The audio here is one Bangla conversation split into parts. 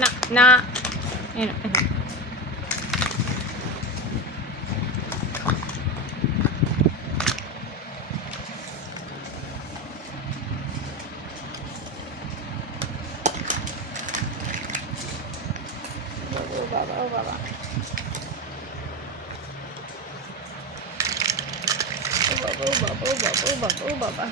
না না, এনো এনো। ও বাবা ও বাবা ও বাবা ও বাবা ও বাবা ও বাবা ও বাবা।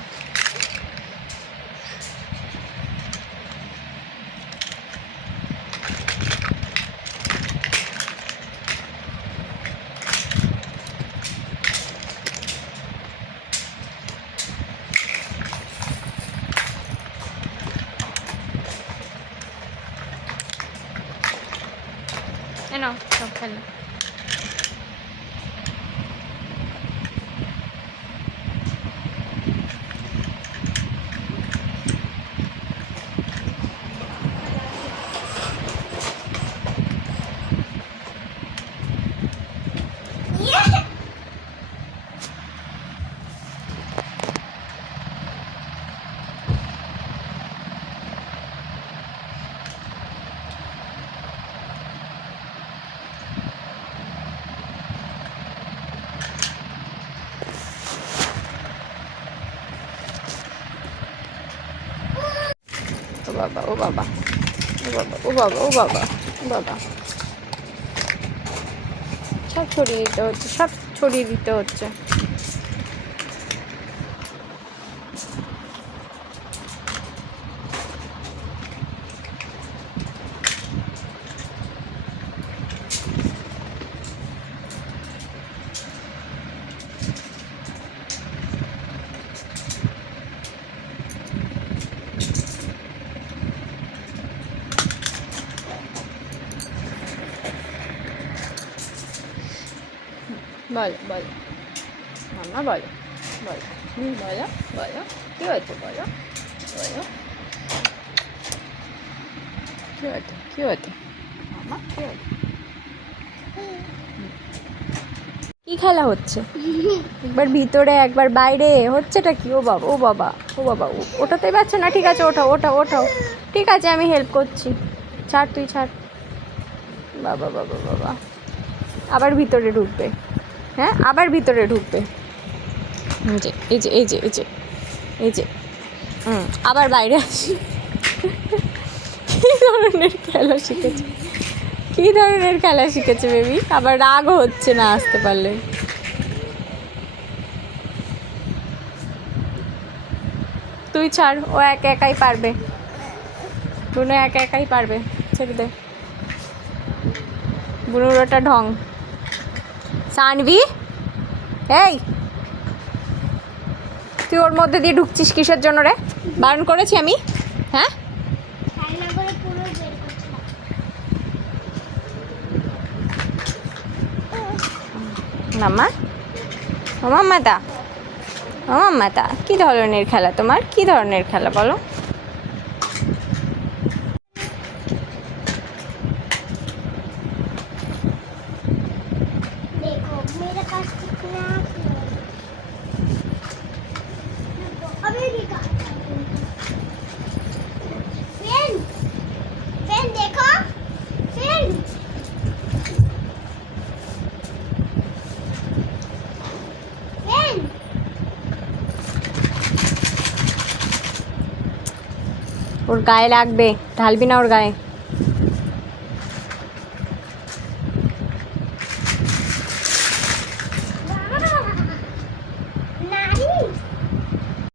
এনো সব খেলো। ও বাবা ও বাবা ও বাবা ও বাবা ও বাবা ও বাবা। সব ছড়িয়ে দিতে হচ্ছে, সব ছড়িয়ে দিতে হচ্ছে। বলো বলো মামা, বলো বলো বলো বলো কী হয়েছে, বলো বলো কী হয়েছে, কী হয়েছে মামা, কী হয়েছে? কী খেলা হচ্ছে? একবার ভিতরে একবার বাইরে, হচ্ছেটা কি? ও বাবা ও বাবা ও বাবা, ওটাতেই পারছে না। ঠিক আছে, ওঠাও ওঠাও ওঠাও। ঠিক আছে, আমি হেল্প করছি। ছাড়, তুই ছাড়। বাবা বাবা বাবা, আবার ভিতরে ঢুকবে। হ্যাঁ, আবার ভিতরে ঢুকবে। এই যে এই যে এই যে এই যে এই যে আবার বাইরে আসি। কী ধরনের খেলা শিখেছে, কী ধরনের খেলা শিখেছে বেবি? আবার রাগও হচ্ছে না আসতে পারলে। তুই ছাড়, ও একা একাই পারবে। বুনু একা একাই পারবে, ছেড়ে দে। বুনুর ওটা ঢং। সানভি, এই তুই ওর মধ্যে দিয়ে ঢুকছিস কিসের জন্য রে? বারণ করেছি আমি? হ্যাঁ, মাম্মা ও মাম্মাতা, ও মাম্মাতা, কী ধরনের খেলা তোমার? কী ধরনের খেলা বলো? देखो मेरे पास कितना अभी भी फैन फैन देखो फैन फैन ওর গায়ে লাগবে, ঢালবি না ওর গায়ে।